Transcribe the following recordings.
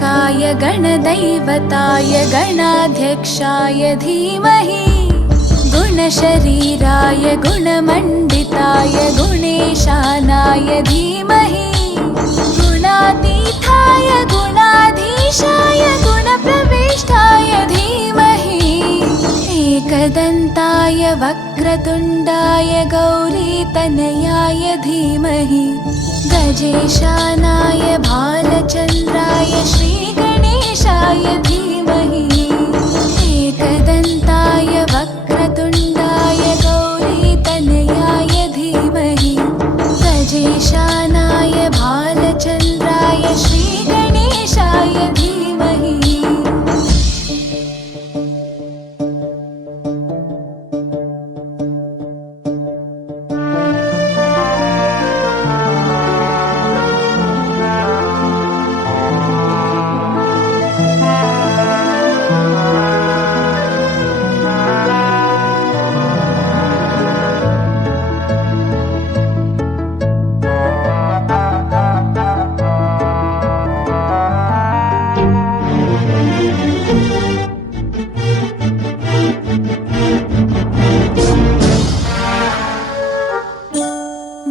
गणनायकाय गणदैवताय गणाध्यक्षाय धीमहि गुणशरीराय गुणमण्डिताय गुणेशानाय धीमहि गुणातीताय गुणाधीशाय गुणप्रविष्टाय धीमहि एकदन्ताय वक्रतुण्डाय गौरीतनयाय धीमहि गजेशानाय भालचन्द्राय श्रीगणेशाय धीमहि एकदन्ताय वक्रतुण्डाय गौरीतनयाय धीमहि गजेशानाय भालचन्द्राय श्रीगणेशाय धीमहि।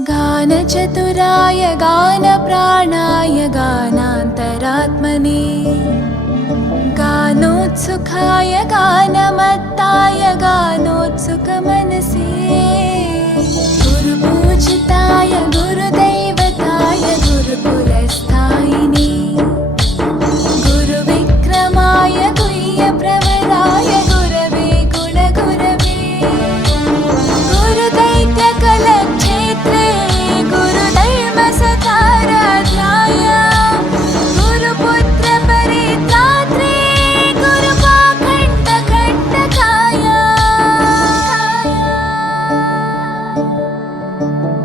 गानचतुराय गानप्राणाय गानान्तरात्मने गानोत्सुकाय गानमत्ताय गानोत्सुकमनसे गुरुपूजिताय गुरुदैवताय गुरुकुलस्थायिने गुरुविक्रमाय गुह्यप्रवराय गुरवे गुणगुरवे गुरुदैत्यकलक्षेत्रे गुरुधर्मसताराध्याय गुरुपुत्रपरित्रात्रे गुरुपाखण्डखण्डकाय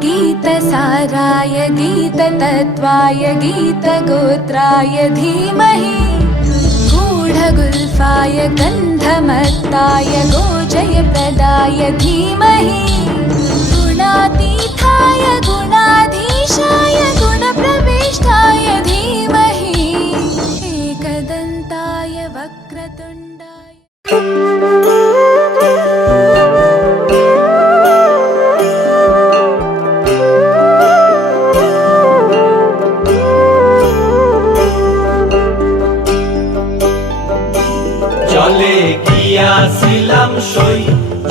गीतसाराय गीततत्त्वाय गीतगोत्राय धीमहि गूढगुल्फाय गन्धमत्ताय गोजयप्रदाय धीमहि गुणातीताय गुणाधीशाय गुणप्रविष्टाय धीमहि एकदन्ताय वक्रतुण्डाय। চলে গিয়াছিলাম সই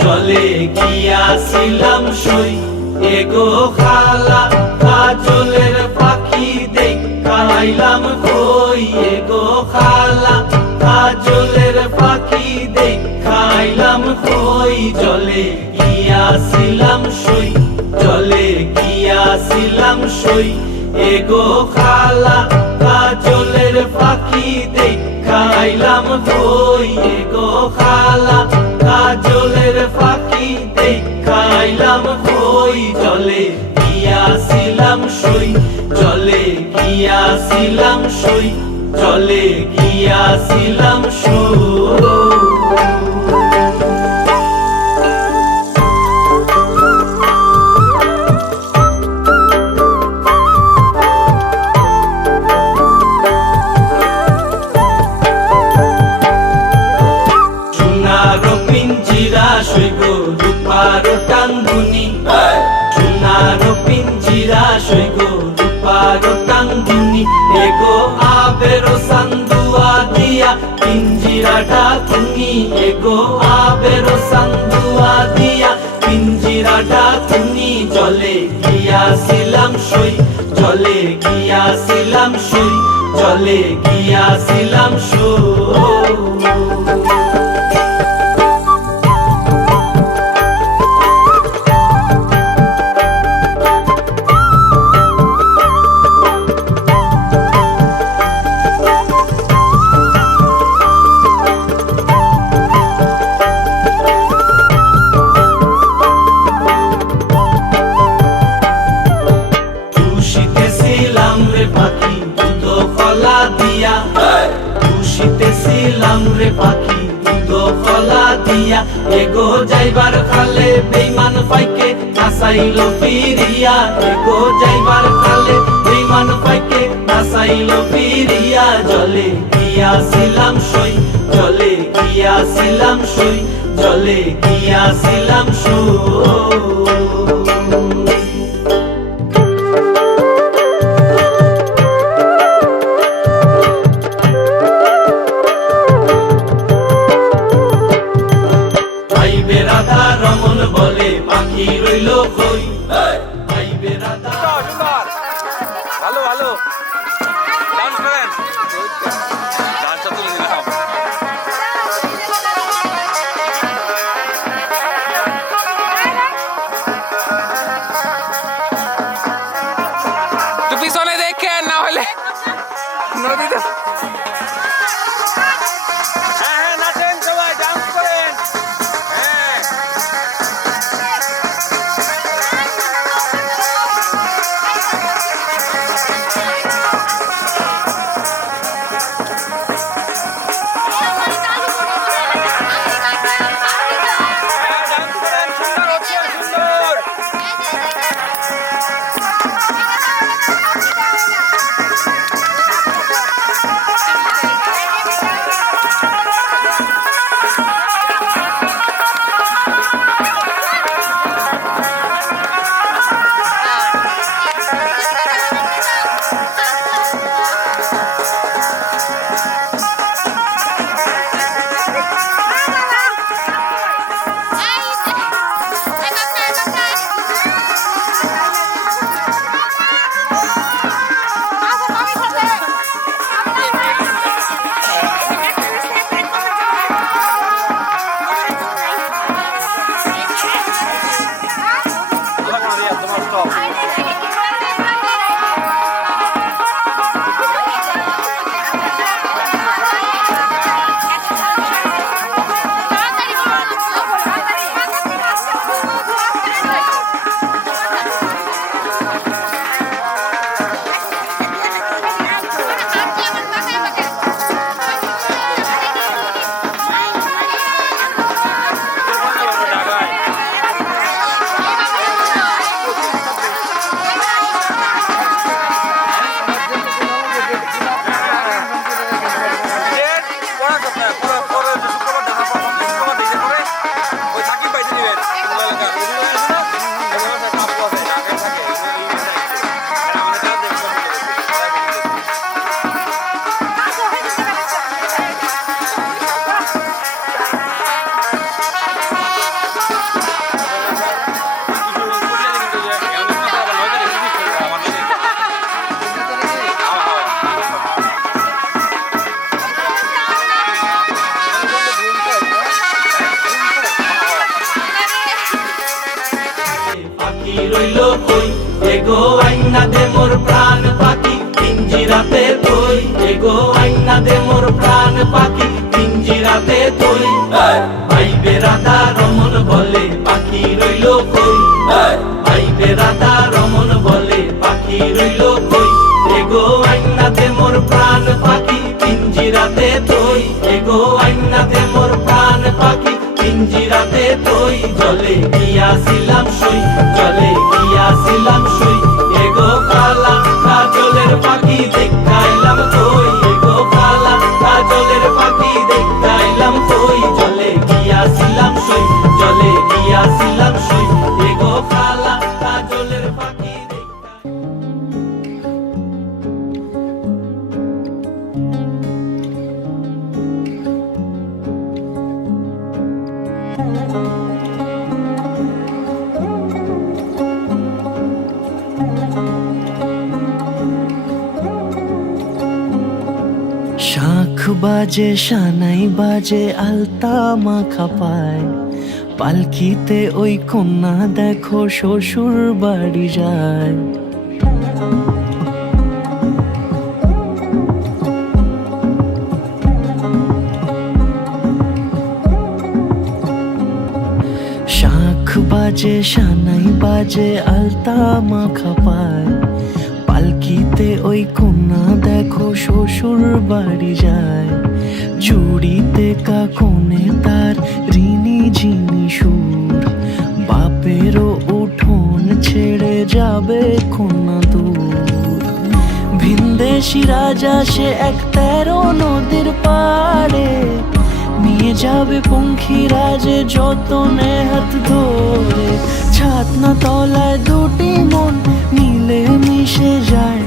চলে গিয়াছিলাম সই এগো খালা কাজলের পাখি দেখাইলাম কই এগো খালা কাজলের পাখি দেখাইলাম কই চলে গিয়াছিলাম সই চলে গিয়াছিলাম সই এগো খালা কাজলের পাখি দেখাইলাম কই এগো খালা কাজলের পাখি দেখাইলাম কই চলে গিয়াছিলাম সই চলে গিয়াছিলাম সই চলে গিয়াছিলাম সই। রূপারো টাঙ্গুনি সোনারো পিঞ্জিরা সইগো রূপারো টাঙ্গুনি এগো আবেরো সান্দুয়া দিয়া পিঞ্জিরাটা তুমি এগো আবেরো সান্দুয়া দিয়া পিঞ্জিরাটা তুমি জলে গিয়াছিলাম সই জলে গিয়াছিলাম সই জলে গিয়াছিলাম সই। খুশিতেছিলাম রে পাখি দুধ কলা দিয়া এগো যাইবার খালে বেইমান পাইকে আসাইলো ফিরিয়া এগো যাইবার খালে বেইমান পাইকে নাচাইল ফিরিয়া জলে গিয়াছিলাম সই, জলে গিয়াছিলাম সই, জলে গিয়াছিলাম সই। রমন বলে পাখি রইল কই, ভাইবে রাধা। ভালো ভালো ডান্স করেন, ডান্সটা তুলে দিলাম। তো পিছনে দেখেন না হলে নদীতে। হ্যাঁ হ্যাঁ নাচেন সবাই, ডান্স করেন। হ্যাঁ রইল কই, এগো আইনা দে মোর প্রাণ পাখি পিঞ্জিরাতে তুই, এগো আইনা দে মোর প্রাণ পাখি পিঞ্জিরাতে তুই। ভাইবে রাধা রমন বলে পাখি রইল কই, ভাইবে রাধা রমন বলে পাখি রইল কই, এগো আইনা দে মোর প্রাণ পাখি পিঞ্জিরাতে তুই, এগো আইনা দে মোর প্রাণ পাখি পিঞ্জিরাতে তুই। জলে গিয়াছিলাম সই, জলে গিয়াছিলাম সই, এগো কালা কাজলের পাখি দেখাইলাম কই, এগো কালা কাজলের পাখি দেখাইলাম কই। জলে গিয়াছিলাম সই, জলে গিয়াছিলাম সই, এগো কালা কাজলের পাখি শাঁখ বাজে সানাই বাজে আলতা মাখা পায়, পালকিতে ওই কন্যা দেখো শ্বশুর বাড়ি যায়। শাঁখ বাজে সানাই বাজে আলতা মাখা পায়, পালকিতে ওই কন্যা দেখো শ্বশুর বাড়ি যায়। জুড়িতে কাকনে তার ঋণী ঝিনি সুর, বাপেরও উঠোন ছেড়ে যাবে কন্যা দূর। ভিন্দে সিরাজ আসে এক 13 নদীর পাড়ে, নিয়ে যাবে পঙ্খিরাজে যতনে হাত ধরে। ছাতনা তলায় দুটি মন মিলে মিশে যায়,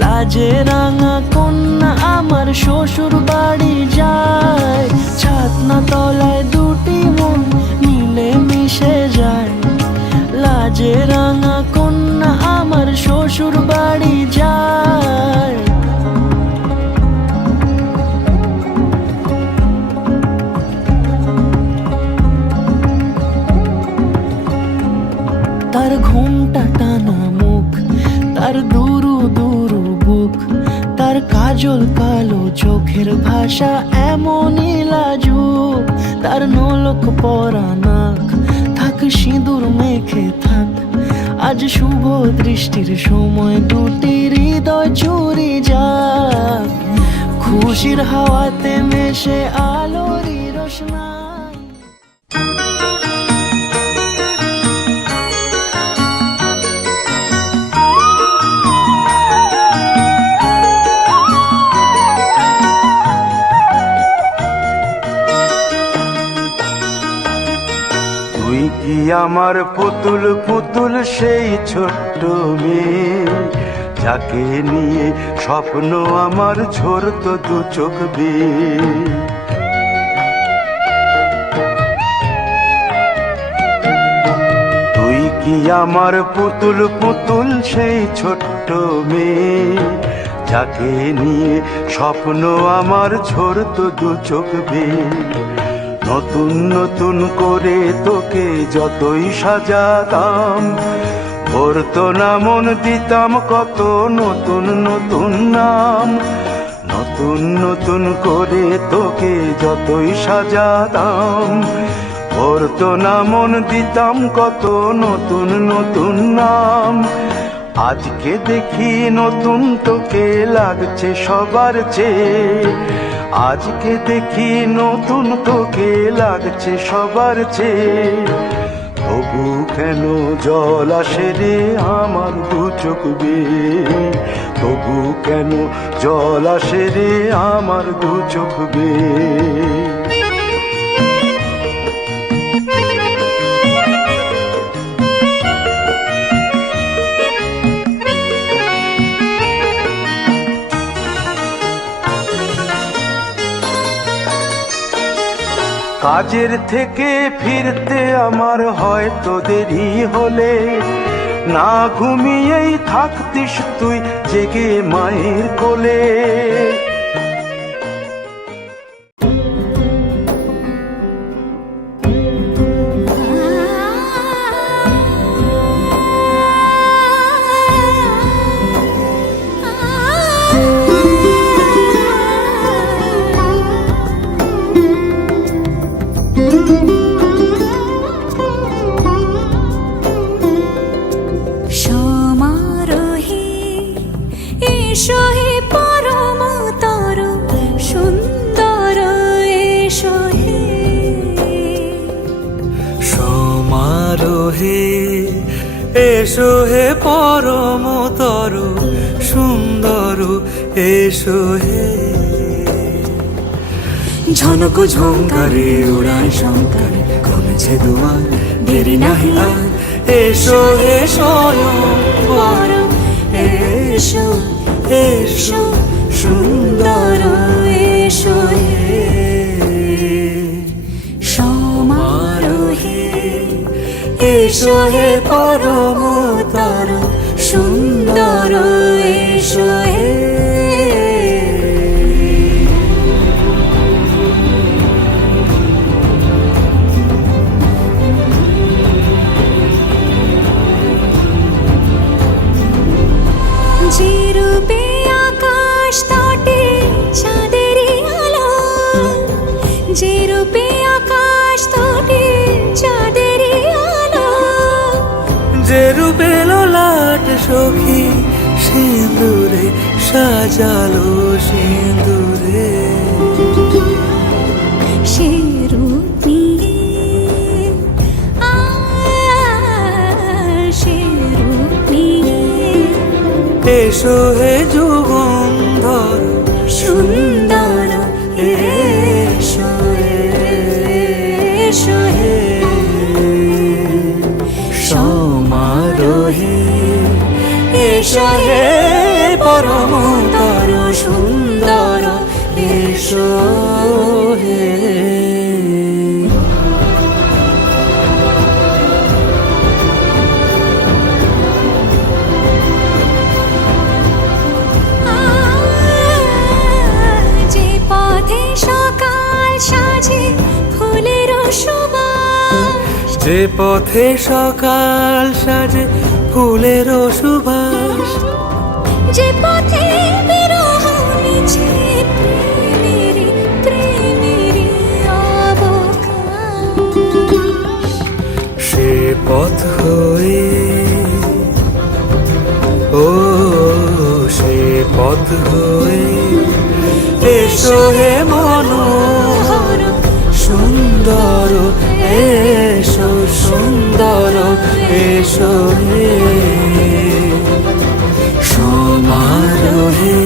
লাজে রাঙা কন্যা আমার শ্বশুর বাড়ি যায়। ছাতনা তলায় দুটি মন মিলে মিশে যায়, লাজে রাঙা কন্যা আমার শ্বশুর বাড়ি যায়। তার ঘুমটা টানা মুখ, তার দুরু দুরু বুক, তার কাজল কালো চোখের ভাষা এমনই লাজুক। তার নলক পরা নাক, থাক সিঁদুর মেখে থাক, আজ শুভ দৃষ্টির সময় দুটি হৃদয় চুরি যাক। খুশির হাওয়াতে মেশে আলোরই রোশনাই। তুই কি আমার পুতুল পুতুল সেই ছোট্ট মেয়ে, যাকে নিয়ে স্বপ্ন আমার ঝরত দু চোখ বেয়ে। তুই কি আমার পুতুল পুতুল সেই ছোট্ট মেয়ে, যাকে নিয়ে স্বপ্ন আমার ঝরত দু চোখ বেয়ে। নতুন নতুন করে তোকে যতই সাজাতাম, ভরতো না মন দিতাম কত নতুন নতুন নাম। নতুন নতুন করে তোকে যতই সাজাতাম, ভরতো না মন দিতাম কত নতুন নতুন নাম। আজকে দেখি নতুন তোকে লাগছে সবার চেয়ে, আজকে দেখি নতুন তোকে লাগছে সবার চেয়ে। তবু কেন জল আসে রে আমার দু চোখ বেয়ে, তবু কেন জল আসে রে আমার দু চোখ বেয়ে। কাজের থেকে ফিরতে আমার হয়তো দেরি হলে, না ঘুমিয়েই থাকতিস তুই জেগে মায়ের কোলে। সমারোহে এসো হে পরমতর সুন্দর এসো হে। সমারোহে এসো হে পরমতর সুন্দর এসো হে। ঝনক ঝঙ্কারে উড়ায় শঙ্কার, কমেছে দুয়ার দেরি নাহি আর। এসো হে স্বয়ং বর, এসো এসো সুন্দর এসো হে। সমারোহে এসো হে পরমতর সুন্দর এসো হে। যে রূপে আকাশ তটে চাঁদেরই আলো, যে রূপে আকাশ তটে চাঁদেরই আলো। যে রূপে ললাট সখী সিঁদুরে সাজালো সিঁদুরে। সে রূপ নিয়ে সে রূপ নিয়ে এসো হে যুগল সুন্দর এসো হে। যে পথে সকাল সাজে ফুলের সুবাস, যে পথে সকাল সাজে ফুলের সুবাস, যে পথে বিরহ মিছে প্রেমেরই প্রেমেরই অবকাশ, সে পথ হয়ে ও সে পথ হয়ে এসো হে মনোহর সুন্দর এসো সুন্দর এসো হে সমারোহে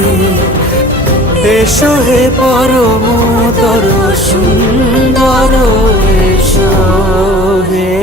এসো হে পরমোদর সুন্দর এসো হে।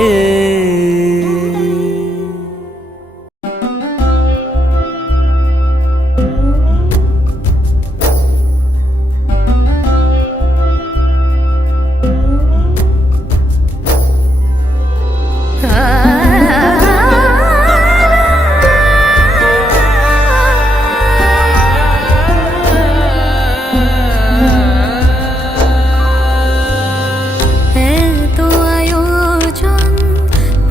এত আয়োজন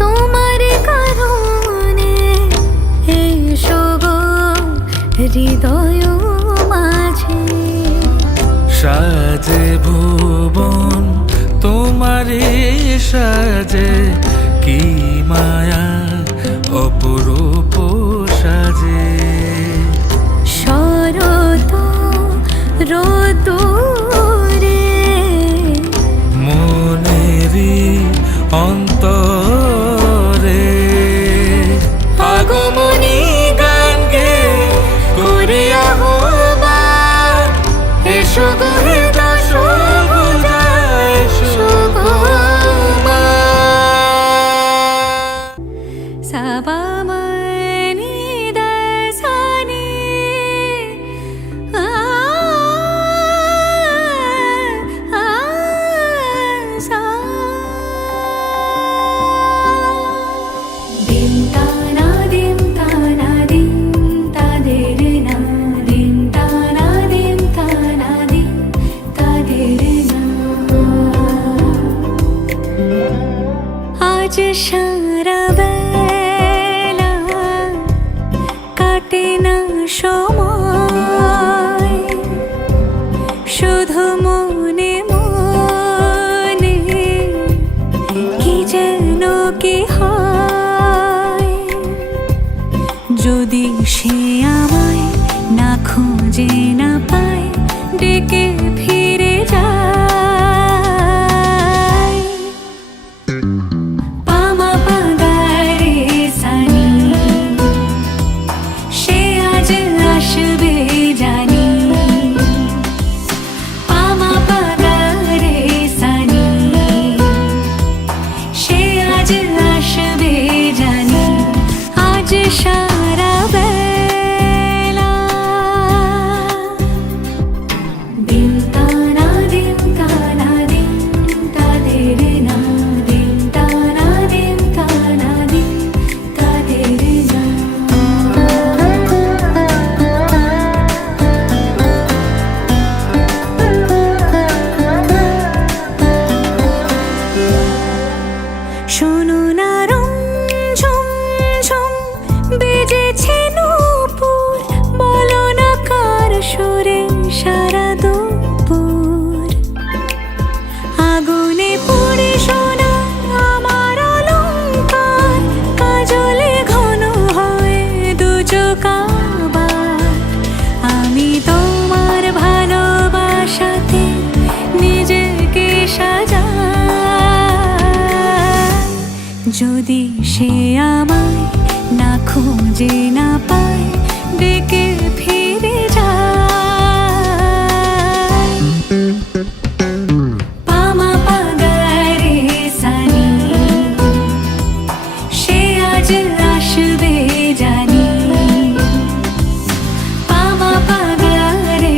তোমার কারণে, এসো গো হৃদয় মাঝে, সাজে ভুবন তোমারে সাজে কি মায়া অপরূপ সাজে, শরৎ রোদুরে মনেরি অন্তরে আগমনী গান গে করে আহ্বান এসো গো হে দশভুজা এসো গো মা। সাবামনি দসানি সা দিন তানা দিন তানা দিন তাদের না, দিন তানা দিন তানা দিন তাদের না। আজ সারা বেলা কাটে না সময়, শুধু মনে মনে কি যেন কি হয়, যদি সে আমায় না খুঁজে না পায় ডেকে ফিরে যায়। পামা পাগারে সানি সে আজ আসবে জানি, পামা পাগারে সানি সে আজ আসবে জানি। আজ সারা বেলা দিন তানা দিন তানা দিন তাদের না, দিন তানা দিন তানা দিন তাদের না। শোনো না রুম ঝুম বেজেছে নূপুর, বলো না কার সুরে সারা দুপুর। আগুনে পুড়ে সোনা আমার অলংকার, কাজলে ঘন হয় দু চোখ আবার। আমি তোমার ভালোবাসাতে নিজেকে সাজাই, যদি সে আমায় না খুঁজে না পায় ডেকে ফিরে যায়। পামা পাগারে সানি সে আজ আসবে জানি, পামা পাগারে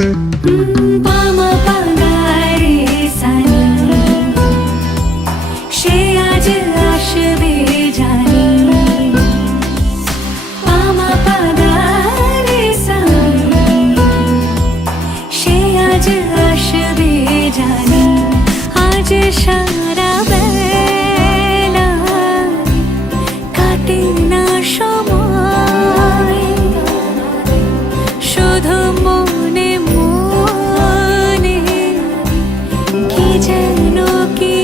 পামা পাগারে সানি সে আজ আসবে জানি পামা পাগারে সানি সে আজ আসবে জানি আজ সারা বেলা কাটে না সময় শুধু মনে মনে কি যেন কি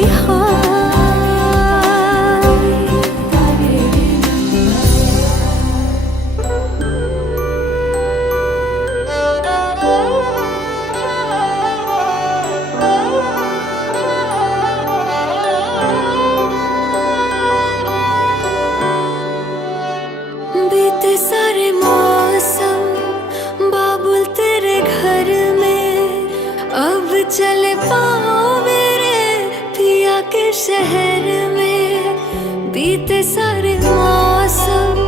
बीते सारे मौसम बाबुल तेरे घर में अब चले पाओ मेरे पिया के शहर में बीते सारे मौसम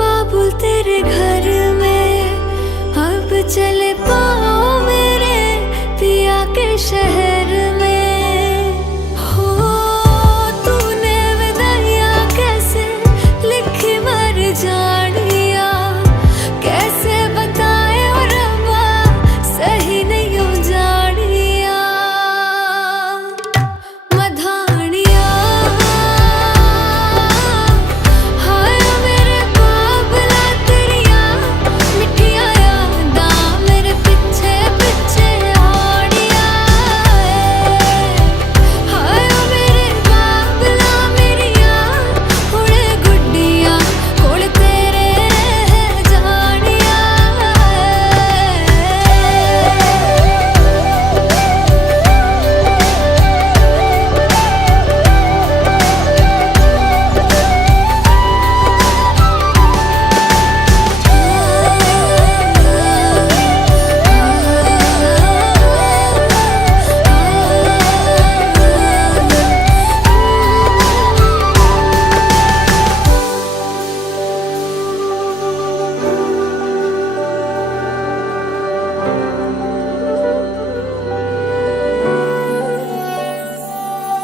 बाबुल तेरे घर में अब चले पाओ मेरे पिया के शहर में हो तूने विदाइयां कैसे लिखी मर जानिया कैसे बताए और रब्बा सही नहीं हो जानिया मधानिया हाय मेरे बाबला तेरिया मिठिया यादां मेरे पीछे पीछे आनिया हाय मेरे बाबला मेरिया हुणे गुड्डिया कोल तेरे जानिया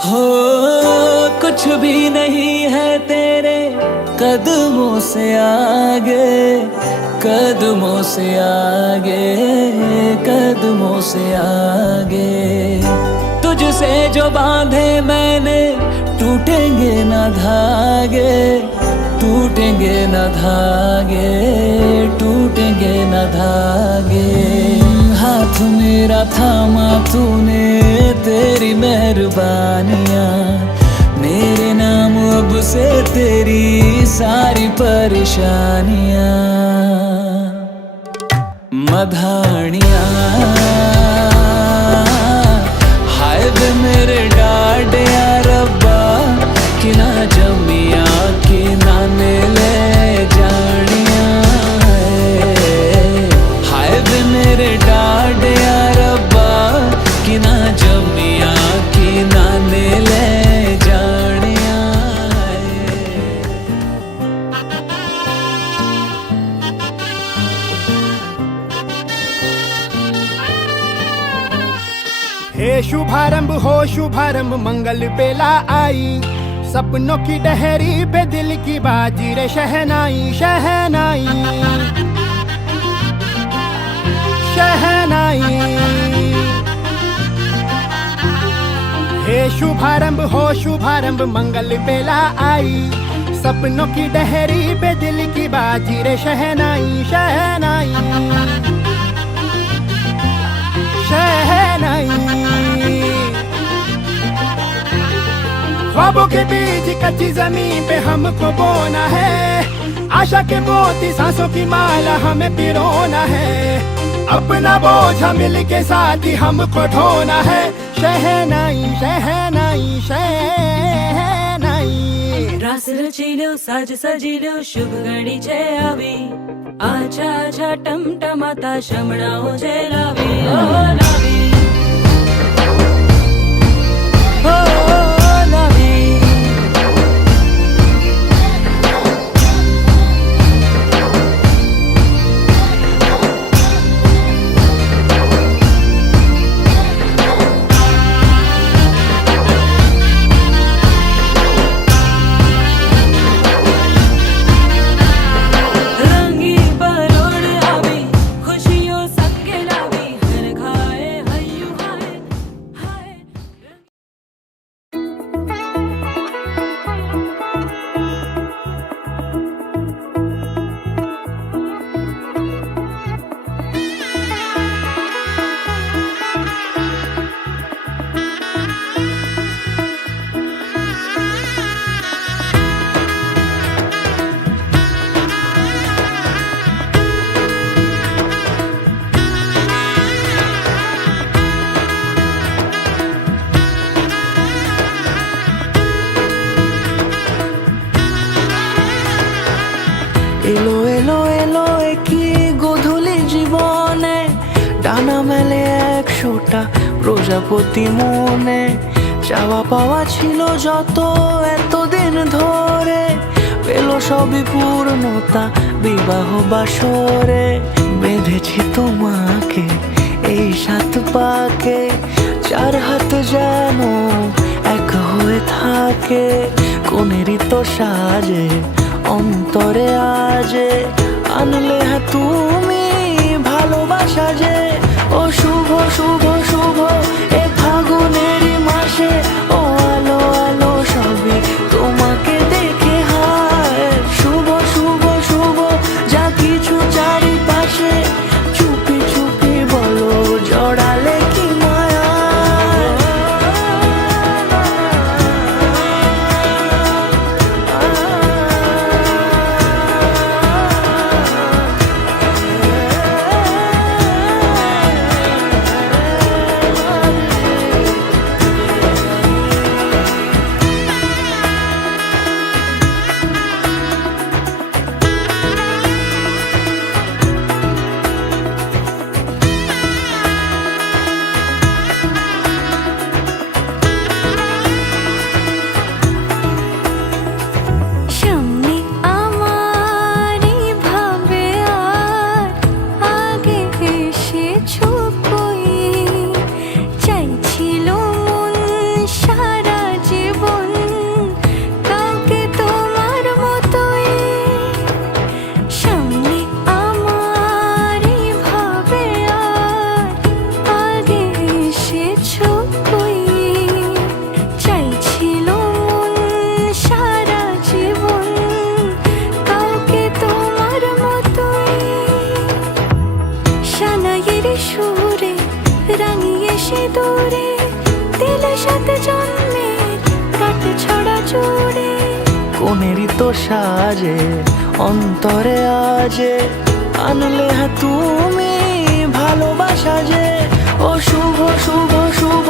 हो कुछ भी नहीं है तेरे कदमों से आगे कदमों से आगे कदमों से आगे तुझसे जो बांधे मैंने टूटेंगे न धागे टूटेंगे न धागे टूटेंगे न धागे हाथ मेरा थामा तूने तेरी मेहरबानियाँ मेरे नाम अब से तेरी सारी परेशानियाँ मधानियाँ हाय वे मेरे डाडिया रब्बा कि ना जमिया कि ना ले जानिया हाय वे मेरे डाडिया रब्बा कि ना जमिया कि ना ले जानिया हे शुभारंभ हो शुभारंभ मंगल बेला आई सपनों की डहरी पे दिल की बाजी रे शहनाई शहनाई शहनाई हे शुभारंभ हो शुभारंभ मंगल बेला आई सपनों की डहरी पे दिल की बाजी रे शहनाई शहनाई शहनाई ख्वाबों के बीच कच्ची जमीन पे हमको बोना है आशा के मोती सांसों की माला हमें पिरोना है अपना बोझा मिल के साथ ही हमको ढोना है शहनाई शहनाई शहनाई रास रचिलो साज सजिलो शुभ घड़ी छे आवी आछा आछा टमटमाता शमणाओ छे लावी ओ लावी ओ लावी না মেলে 100টা প্রজাপতি মনে, চাওয়া পাওয়া ছিল যত এতদিন ধরে, পেল সবই পূর্ণতা বিবাহ বাসরে। বেঁধেছি তোমাকে এই 7 পাকে, 4 হাত যেন এক হয়ে থাকে। কোনেরই তো সাজে অন্তরে আজে, আনলে হ্যাঁ তুমি ভালোবাসা যে। ও শুভ শুভ শুভ এ ফাগুনেরই মাসে, ও আলো আলো সবই তোমাকে দেখে হায়। শুভ শুভ শুভ যা কিছু চারিপাশে, চুপি চুপি বলো জড়ালে কি মায়া। সামনে আমার ভাবে আর আগে এসেছো কই, চাইছিল মন সারা জীবন কাউকে তোমার মতোই। সামনে আমার ভাবে আর আগে এসেছো কই, চাইছিল মন সারা জীবন কাউকে তোমার মতোই। সানাইয়ের সুরে রাঙিয়ে সে দূরে, দিলে 7 জন্মের কাট ছড়া জুড়ে। কোনেরই তো সাজে অন্তরে আজে, আনলে হ্যাঁ তুমি ভালোবাসা যে। ও শুভ শুভ শুভ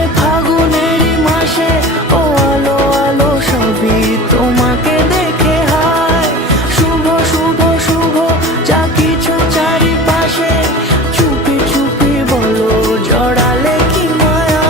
এ ফাগুনেরই মাসে, ও আলো আলো সবই তোমাকে দেখে হায়। শুভ শুভ শুভ যা কিছু চারিপাশে, চুপি চুপি বলো জড়ালে কি মায়া।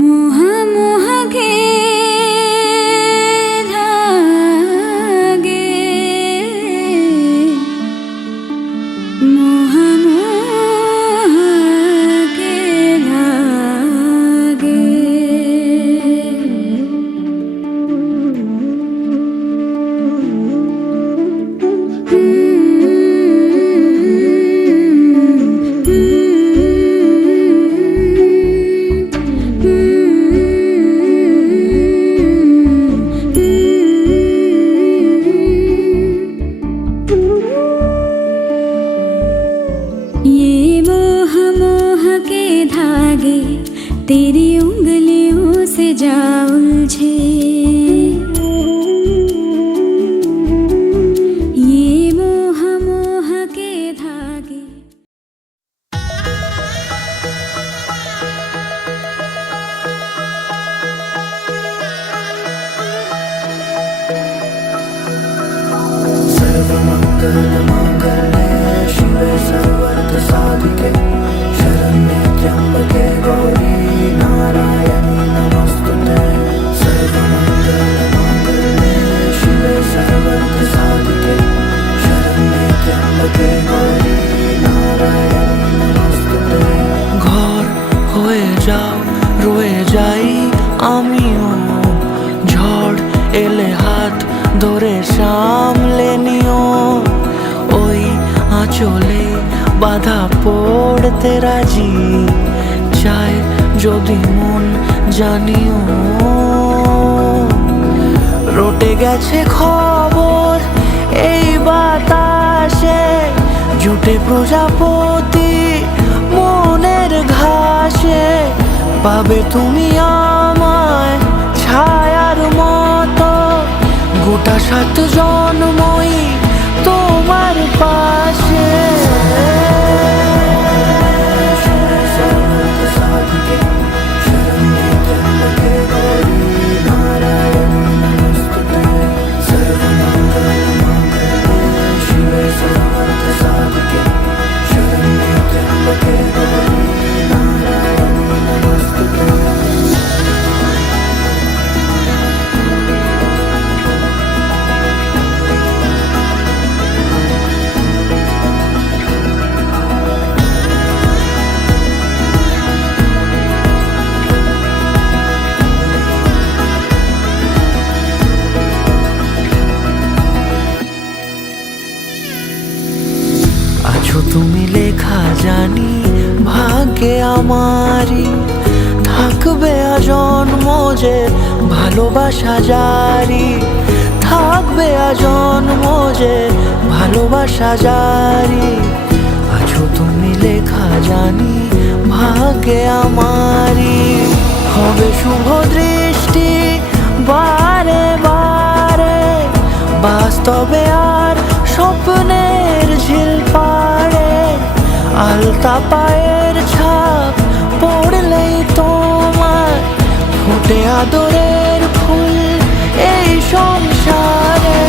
মোহ মোহ গে লাগে, মোহ মোহ গে লাগে। ये मोह मोह के धागे तेरी उंगलियों से जा उलझे, ये मोह मोह के धागे। शिवे सर्वर्थ साधिके शरण्ये त्र्यंबके गौरी नारायणी नमोस्तुते। सर्वमंगलमांगल्ये शिवे सर्वर्थ साधिके शरण्ये त्र्यंबके गौरी नारायणी नमोस्तुते। ঘর হয়ে যাও রয়ে যাই আমিও, ঝড় এলে হাত ধরে সামলে নিও। ওই আঁচলে বাধা পড়তে রাজি, চায় যদি মন জানিও। রটে গেছে খবর এই বাতাসে, জুটে প্রজাপতি মনের ঘাসে। পাবে তুমি আমায় সাত জন্মই তোমার পাশে। আছো তুমি লেখা জানি ভাগ্যে আমারই, থাকবে আজন্ম যে ভালোবাসা জারি, থাকবে আজন্ম যে ভালোবাসা জারি। আছো তুমি লেখা জানি ভাগ্যে আমারই, হবে শুভ দৃষ্টি বারে বারে, বাস্তবে আর স্বপ্নের ঝিল পাড়ে। আলতা পায়ের ছাপ পড়লেই তোমার ফোটে আদরের ফুল এই সংসারে।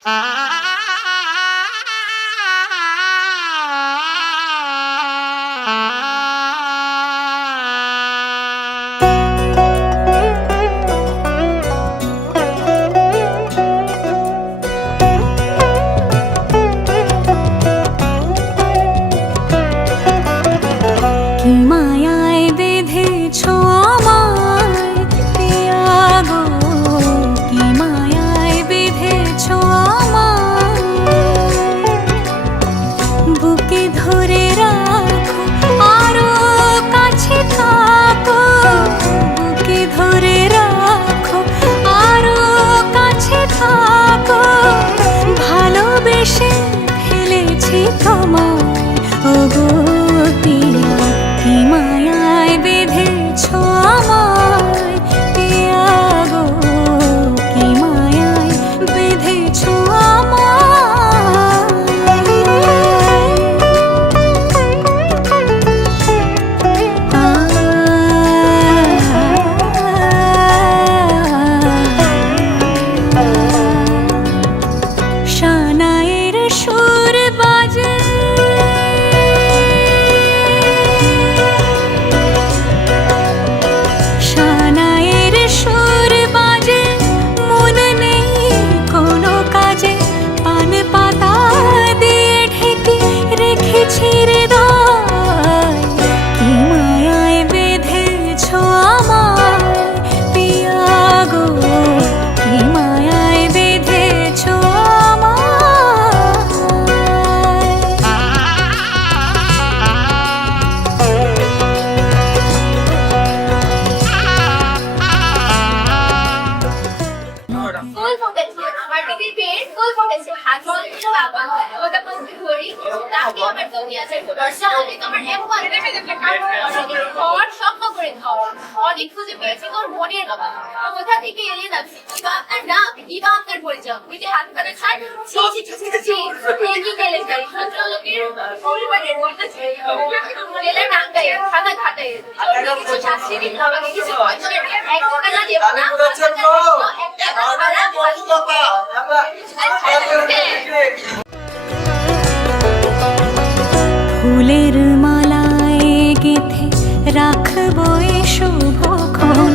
কি মায়ায় বেঁধেছো আমায় পিয়া গো, কি মায়ায় বেঁধেছো আমায়, বুকে ধরে রাখো আরো কাছে থাকো, বুকে ধরে রাখো আরো কাছে থাকো, ভালোবেসে ফেলেছি তোমায় ওগো পিয়া, কি মায়ায় বেঁধেছো আমায় পিয়া গো, কি মায়ায় বেঁধেছো আমায়। শানায়ের সুর বাজে, শানায়ের সুর বাজে, মন নেই কোনো কাজে, পান পাতা দিয়ে ঢেকে রেখেছি হৃদয়, কি মায়ায় বেঁধেছো আমায় পিয়া গো, কি মায়ায় বেঁধেছো ফুল ফুটেছে আমার দিদির পেট ফুল ফুটেছে হাত বলছো বাবা ওটা বলতে ধরি তাকে আমার দুনিয়া আছে বর্ষা আমি তোমার একবার ঘর স্বপ্ন করে খাওয়া অনেক খুঁজে পেয়েছি তোর মনের বাবা কোথা থেকে এলে যাচ্ছে কিবা আপনার নাম কিবা আপনার পরিচয় নিজে হাত করে খাই ছি ছি ছি ছি কি গেলে যাই সত্য লোকের পরিবারের মধ্যে এলে নাম গায়ে খাতা খাটায় কিছু শাস্তি দিন আমাকে কিছু এক টাকা না দেব না এক টাকা ছাড়া ফুলের মালায় গেথে রাখবো এ শুভক্ষণ,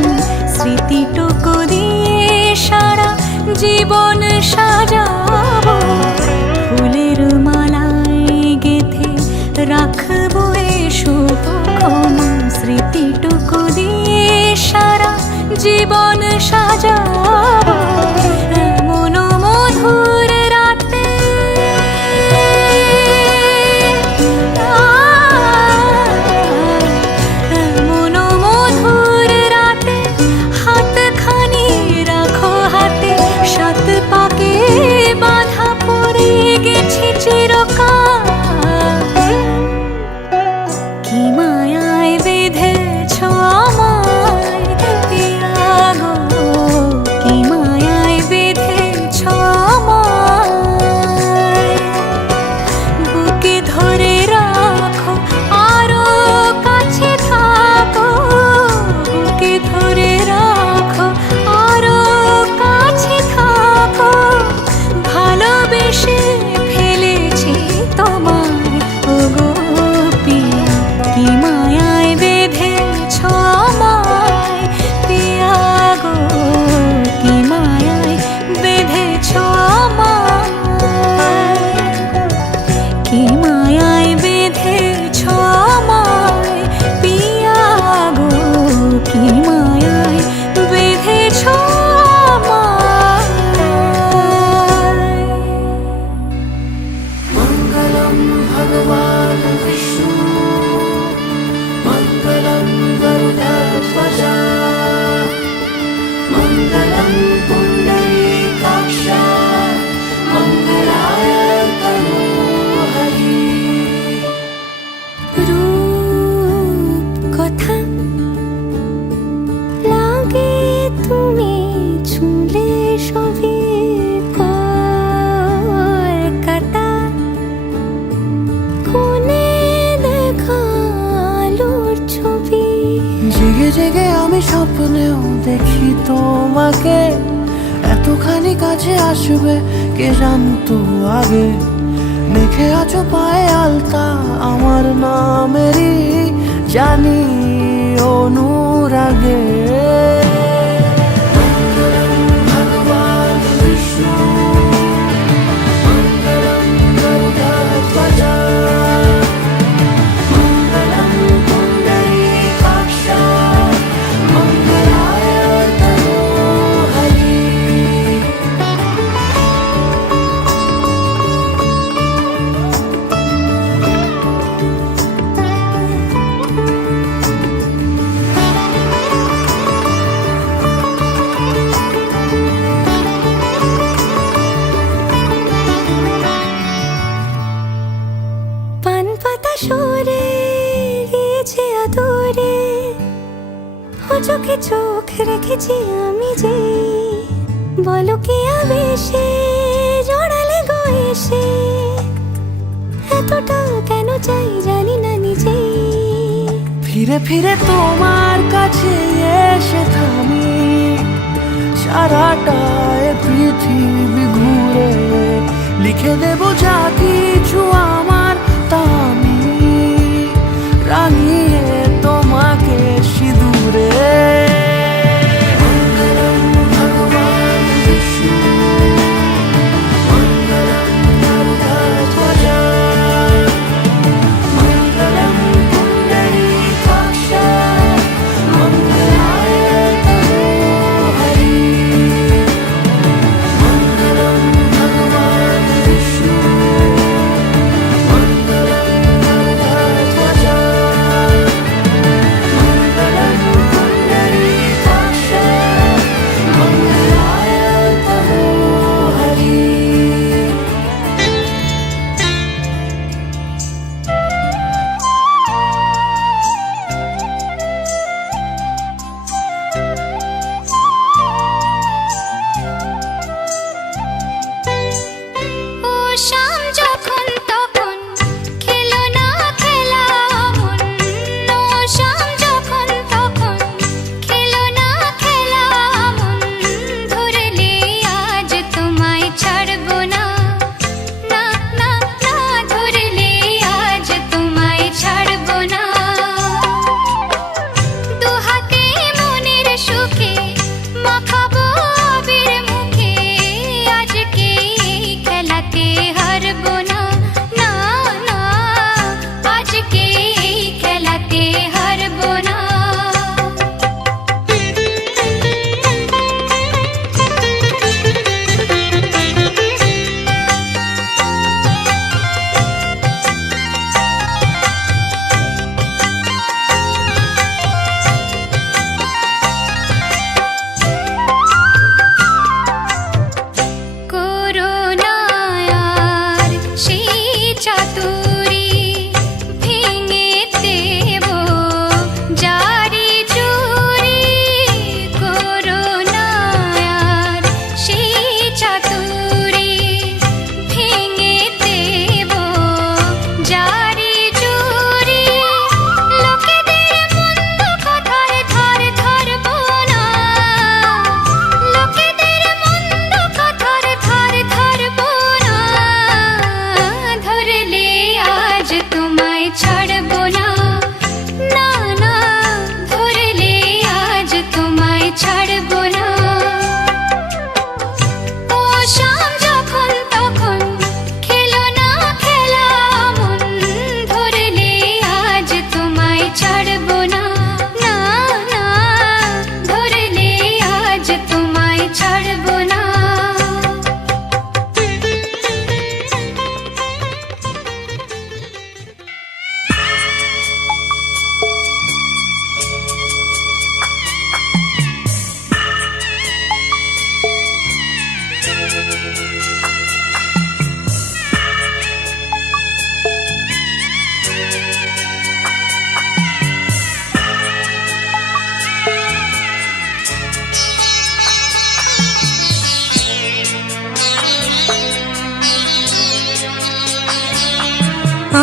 স্মৃতিটুকু দিয়ে সারা জীবন সাজাবো, ফুলের মালায় গেথে রাখবো এ শুভক্ষণ, স্মৃতিটুকু দিয়ে সারা জীবন সাজাবো, এমন মধুর রাতে এমন মধুর রাতে হাতখানি রাখো হাতে, সাত পাকে বাঁধা পড়ে গেছি চিরকাল, কি মায়ায় বেঁধেছো আমায় পিয়া গো, কাছে আসবে কে জানতো আগে। মেখে আছো পায়ে আলতা আমার নামেরই, জানি অনুরাগে। পান পাতা সরে গিয়েছে আদরে, ও চোখে চোখ রেখেছি আমি যে। বলো কি আবেশে জড়ালে গো এসে, এতটা কেন চাই জানি না নিজে। ফিরে ফিরে তোমার কাছে এসে থামি, সারাটা এ পৃথিবী ঘুরে লিখে দেব যা কিছু আমার, তা আমি রাঙিয়ে তোমাকে সিঁদুরে।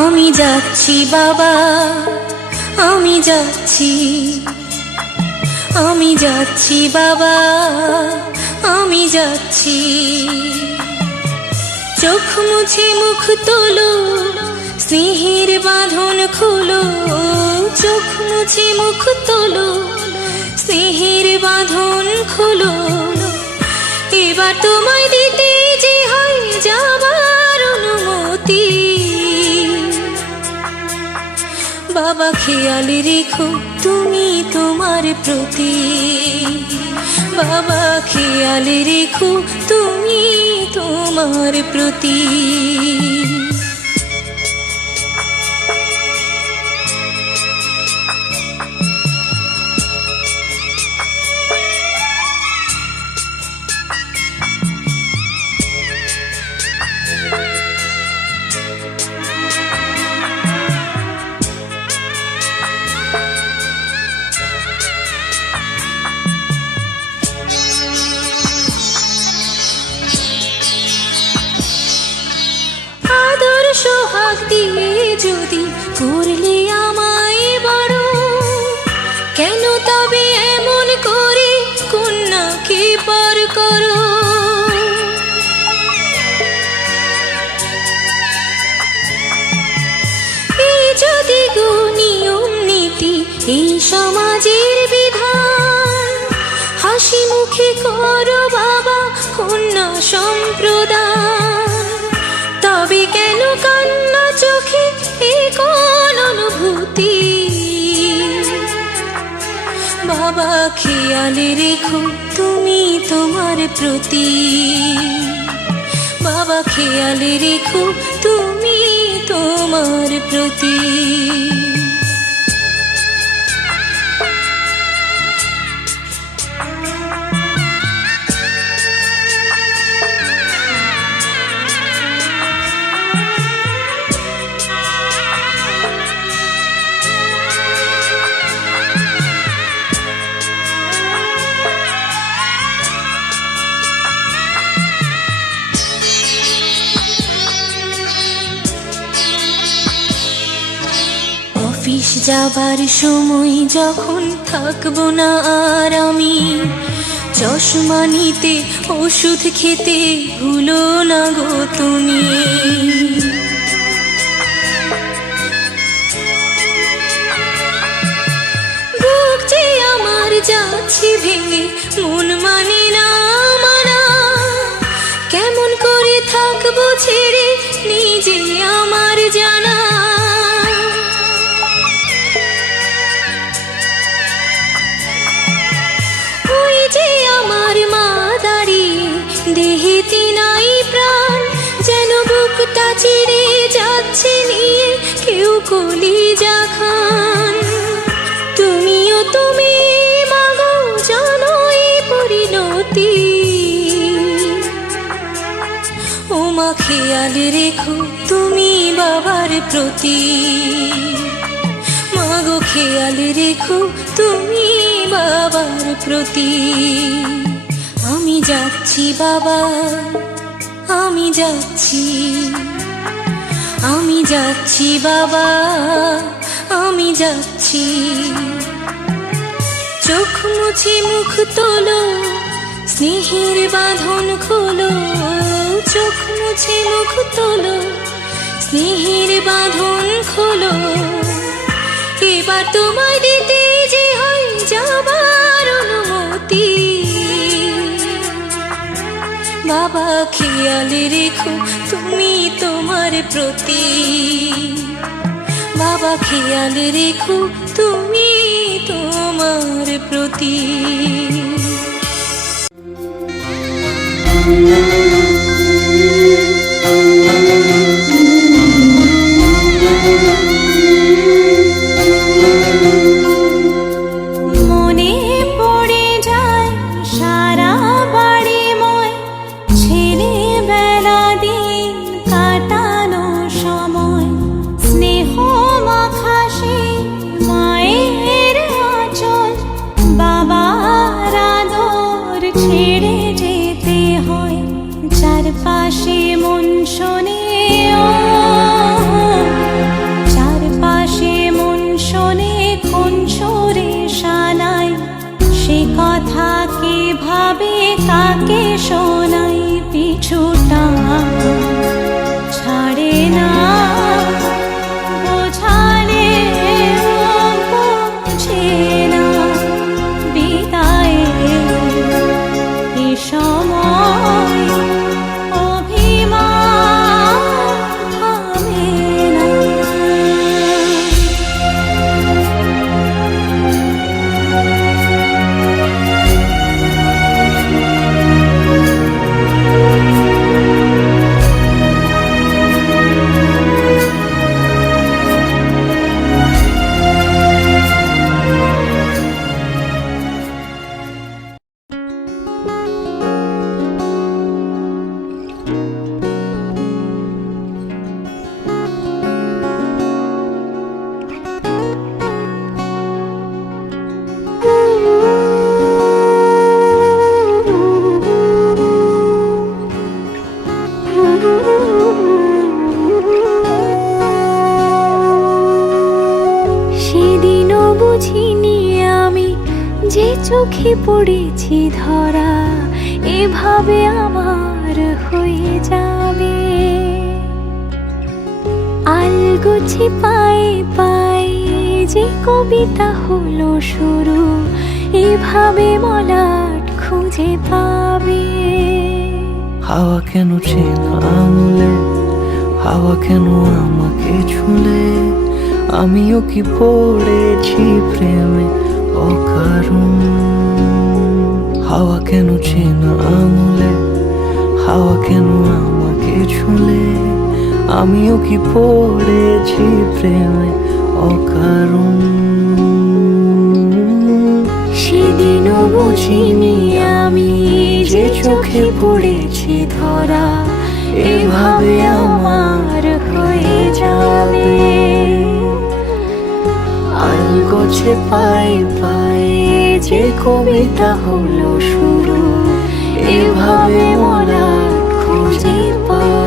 আমি যাচ্ছি বাবা, আমি যাচ্ছি, আমি যাচ্ছি বাবা, আমি যাচ্ছি। চোখ মুছে মুখ তোলো, স্নেহের বাঁধন খোলো। চোখ মুছে মুখ তোলো, স্নেহের বাঁধন খোলো। এবার তোমায় দিতে যে হয় যাবার অনুমতি। বাবা খেয়াল রেখো তুমি তোমার প্রতি। বাবা খেয়াল রেখো তুমি তোমার প্রতি। সোহাগ দিয়ে যদি করলে আমায় বড়, কেন তবে এমন করে কন্যাকে পর করো? এই যদি গো নিয়ম নীতি, এই সমাজের বিধান, হাসি মুখে করো বাবা কন্যা সম্প্রদান। তবে কেন কান্না চোখে এ কোন অনুভূতি? বাবা খেয়াল রেখো তুমি তোমার প্রতি। বাবা খেয়াল রেখো তুমি তোমার প্রতি। অফিস যাবার সময় যখন থাকবো না আর আমি, চশমা নিতে ওষুধ খেতে ভুলো না গো তুমি। বুক যে আমার যাচ্ছে ভেঙে, মন মানে না মানা। কেমন করে থাকবো ছেড়ে নিজে আমার জানা। আমার মা দাঁড়িয়ে দেহেতে নাই প্রাণ, যেন বুকটা চিড়ে যাচ্ছে নিয়ে কেউ কলিজা খান। তুমিও তুমি মাগো জানো এই পরিণতি। ও মা খেয়াল রেখো তুমি বাবার প্রতি। মাগো খেয়াল রেখো তুমি বাবার প্রতি। আমি যাচ্ছি বাবা, আমি যাচ্ছি। আমি যাচ্ছি বাবা, আমি যাচ্ছি। চোখ মুছে মুখ তোলো, স্নেহের বাঁধন খোলো। চোখ মুছে মুখ তোলো, স্নেহের বাঁধন খোলো। এবার তোমায় দিতে যে হয় যাবার অনুমতি। বাবা খেয়াল রেখো তুমি তোমার প্রতি। বাবা খেয়াল রেখো তুমি তোমার প্রতি। মনে পড়ে যায় সারা বাড়ি ময়, ছেলেবেলা দিন কাটানো সময়। স্নেহ মাখা সেই মায়ের আঁচল, বাবার আদর ছেড়ে যেতে হয়। চারপাশে মন শোনে, চারপাশে মন শোনে কোন সুরে শানায়। সে কথা কে ভাবে কা কাকে শোনাই পিছুটা ছাড়ে না বোঝালে বুঝে না বিদায়ে এ সময় অভিমান থামে না। সেদিনও বুঝিনি আমি যে চোখে পড়েছি ধরা এভাবে আমার হয়ে যাবে। আলগোছে পায়ে পায়ে যে কবিতা হলো শুরু এভাবে মলাট খুঁজে পাবে। হাওয়া কেন চেনা আঙুলে, হাওয়া কেন আমাকে ছুলে, আমিও কি পড়েছি প্রেমে অকারণ। হাওয়া কেন চেনা আঙুলে, হাওয়া কেন আমাকে ছুলে, আমিও কি পড়েছি প্রেমে অকারণ। সেদিনও বুঝিনি আমি যে চোখে পড়েছি ধরা এভাবে আমার হয়ে যাবে। আলগোছে পায়ে পায়ে যে কবিতা হলো শুরু এভাবে মলাট খুঁজে পাবে।